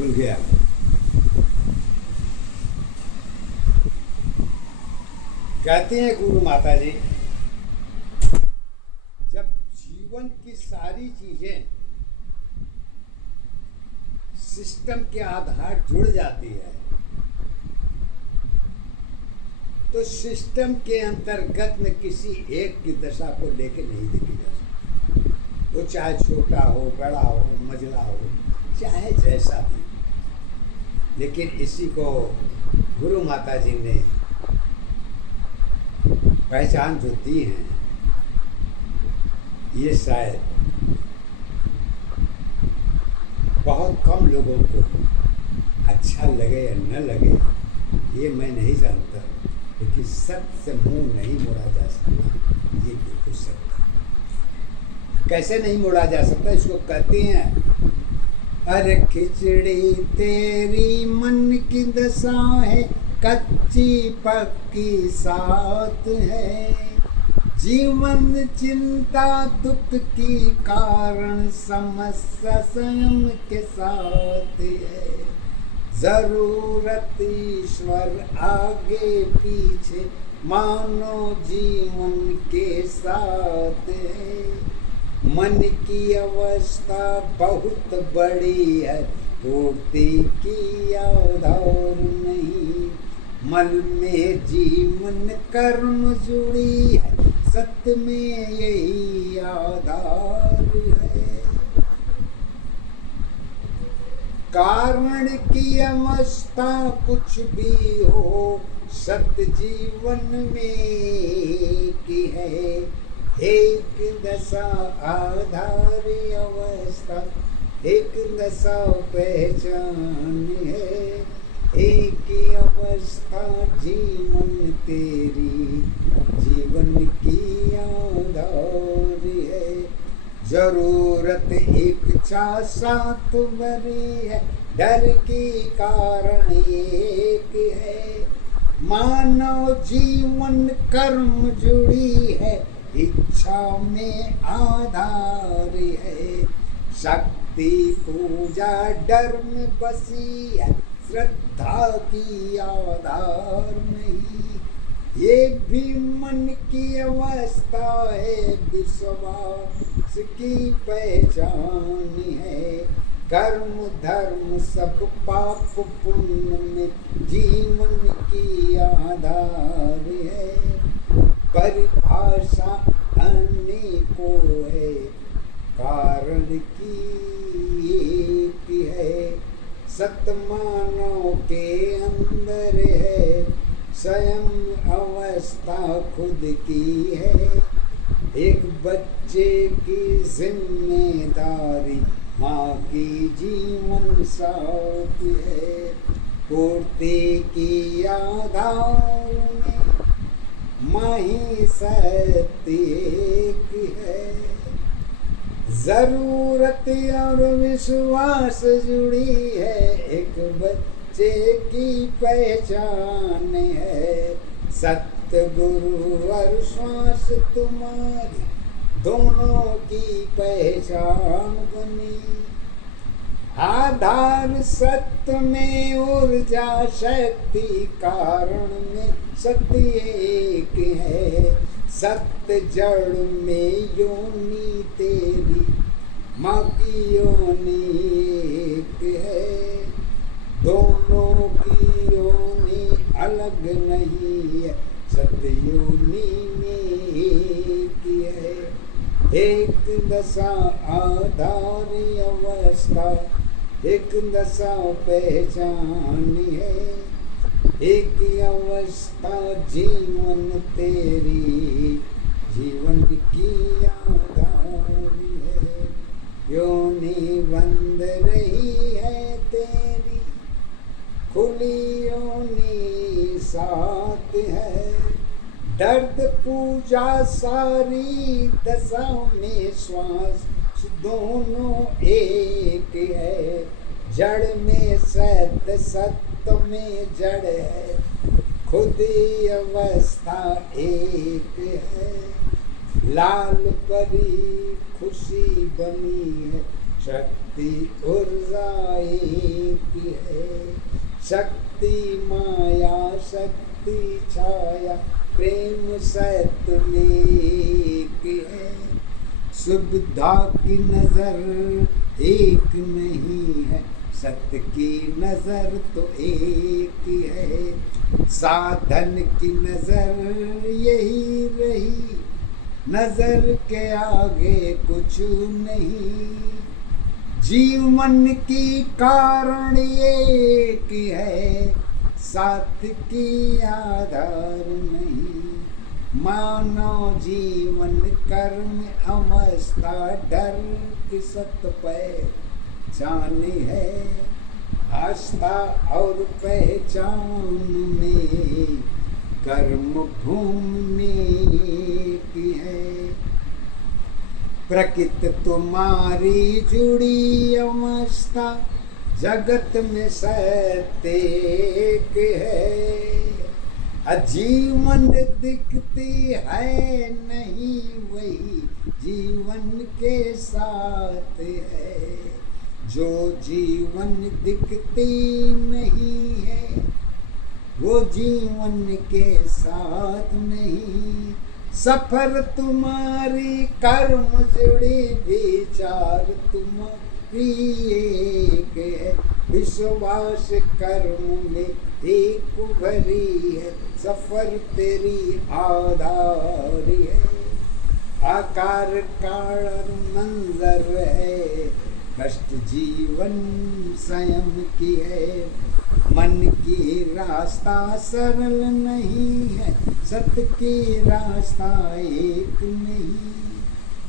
खुल गया। कहते हैं गुरु माता जी, जब जीवन की सारी चीजें सिस्टम के आधार जुड़ जाती है तो सिस्टम के अंतर्गत में किसी एक की दशा को लेके नहीं देखी जा सकती। वो चाहे छोटा हो, बड़ा हो, मझला हो, चाहे जैसा भी, लेकिन इसी को गुरु माता जी ने पहचान जो दी है, ये शायद बहुत कम लोगों को अच्छा लगे या न लगे, ये मैं नहीं जानता, लेकिन सत्य से मुंह नहीं मोड़ा जा सकता, ये बिल्कुल सत्य। कैसे नहीं मोड़ा जा सकता? इसको कहते हैं, अरे खिचड़ी तेरी मन की दशा है, कच्ची पक्की साथ है, जीवन चिंता दुख की कारण समस्या स्वयं के साथ है, जरूरत ईश्वर आगे पीछे मानो जीवन के साथ है, मन की अवस्था बहुत बड़ी है, पूर्ति की आधार नहीं, मल में जीवन कर्म जुड़ी है, सत्य में यही आधार है, कारण की अवस्था कुछ भी हो, सत्य जीवन में की है, एक दशा आधार अवस्था, एक दशा पहचान है, एक अवस्था जीवन तेरी, जीवन की आधार है, जरूरत इच्छा साथ भरी है, डर की कारण एक है, मानव जीवन कर्म जुड़ी है, इच्छा में आधार है, शक्ति पूजा डर में बसी है, श्रद्धा की आधार नहीं, ये भी मन की अवस्था है, विश्वास की पहचान है, कर्म धर्म सब पाप पुण्य में जीवन की आधार है, परिभाषा अनेकों है, कारण की एक है, सत्य मानव के अंदर है, स्वयं अवस्था खुद की है, एक बच्चे की जिम्मेदारी माँ की जीवन साथ है, पूर्ति की आधार में माँ ही सत्य एक है, जरूरत और विश्वास जुड़ी है, एक बच्चे की पहचान है, सत्य गुरु और श्वास तुम्हारी दोनों की पहचान बनी, आधार सत्य में ऊर्जा शक्ति, कारण में सत्य एक है, सत्य जड़ में योनि तेरी, माँ की योनि एक है, दोनों की योनि अलग नहीं है, सत्य योनि में एक है, एक दशा आधार अवस्था, एक दशा पहचान है, एक अवस्था जीवन तेरी, जीवन की आधार है, योनि बंद रही है तेरी, खुली योनि साथ है, दर्द पूजा सारी दशाओं में श्वास दोनों एक है, जड़ में सत्य, सत्य में जड़ है, खुद अवस्था एक है, लाल परी खुशी बनी है, शक्ति ऊर्जा एक शक्ति माया शक्ति छाया प्रेम सत्य एक है। सुविधा की नजर एक नहीं है, सत्य की नजर तो एक ही है। साधन की नजर यही रही, नजर के आगे कुछ नहीं। जीवन की कारण एक है, साथ की आधार नहीं। मानव जीवन कर्म अवस्था डर की सत पहचान है। आस्था और पहचान में कर्म भूमि की है। प्रकृति तुम्हारी जुड़ी अवस्था, जगत में सत्य एक है। जीवन दिखती है नहीं, वही जीवन के साथ है। जो जीवन दिखती नहीं है, वो जीवन के साथ नहीं। सफर तुम्हारी कर्म जुड़ी, विचार तुम्हारी एक है। विश्वास कर्म में एक भरी है, सफर तेरी आधार है। आकार कारण मंजर है, कष्ट जीवन स्वयं की है। मन की रास्ता सरल नहीं है, सत्य की रास्ता एक नहीं।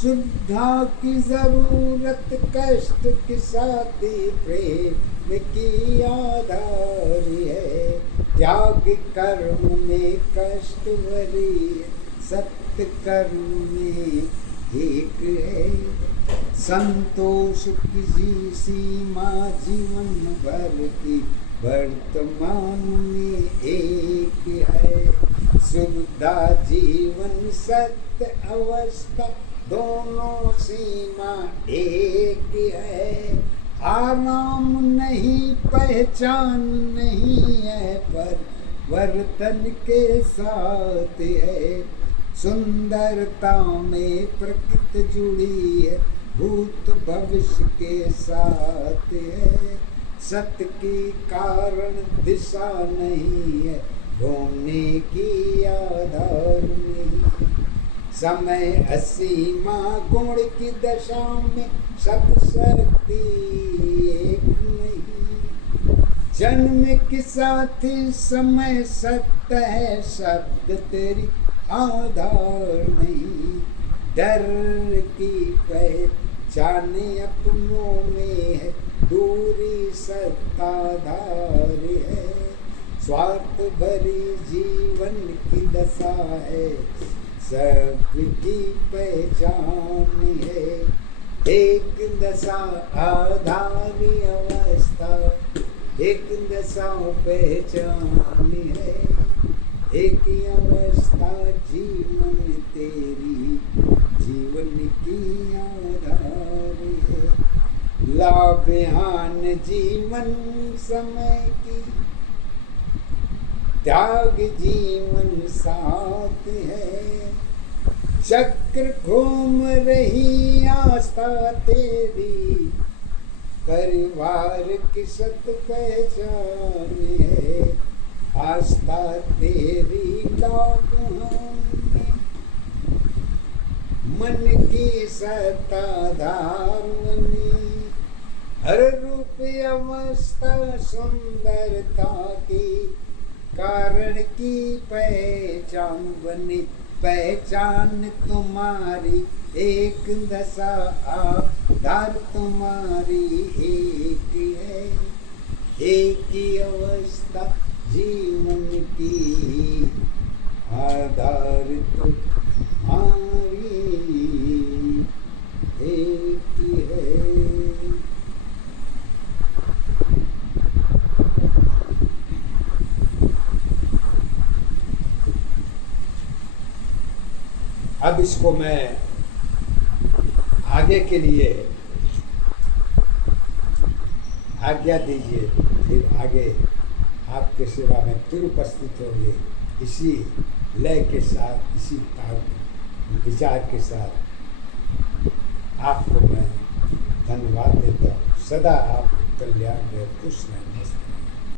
शुद्धा की जरूरत कष्ट के साथ प्रेम की आधार है। त्याग कर्म में कष्ट भरी है, सत्य कर्म में एक है। संतोष की सीमा जीवन भर की वर्तमान में एक है। सुविधा जीवन सत्य अवस्था दोनों सीमा एक है। आराम नहीं पहचान नहीं है, पर वर्तन के साथ है। सुंदरता में प्रकृति जुड़ी है, भूत भविष्य के साथ है। सत्य की कारण दिशा नहीं है, घूमने की आधार नहीं। समय असीमा गुण की दशा में सब शक्ति एक नहीं। जन्म के साथ समय सत्य है, शब्द तेरी आधार नहीं। डर की पहचान अपनों में है, दूरी सत्ताधार है। स्वार्थ भरी जीवन की दशा है, सबकी पहचान है। एक दशा आधारी अवस्था, एक दशा पहचान है। एक अवस्था जीवन तेरी, जीवन की आधार है। लाभहान जीवन समय की, त्याग जीवन साथ है। चक्र घूम रही आस्था तेरी, परिवार की सत पहचान है। आस्था तेरी लाभहान मन की सत्ताधार बनी। हर रूप अवस्था सुंदरता की कारण की पहचान बनी। पहचान तुम्हारी एक दशा, आधार तुम्हारी एक है। एक ही अवस्था जीवन की, आधार तुम्हारी एक है। अब इसको मैं आगे के लिए आज्ञा दीजिए, फिर आगे आपके सेवा में फिर उपस्थित होंगे इसी लय के साथ, इसी विचार के साथ आपको मैं धन्यवाद देता हूँ। सदा आप कल्याण में खुश रहें।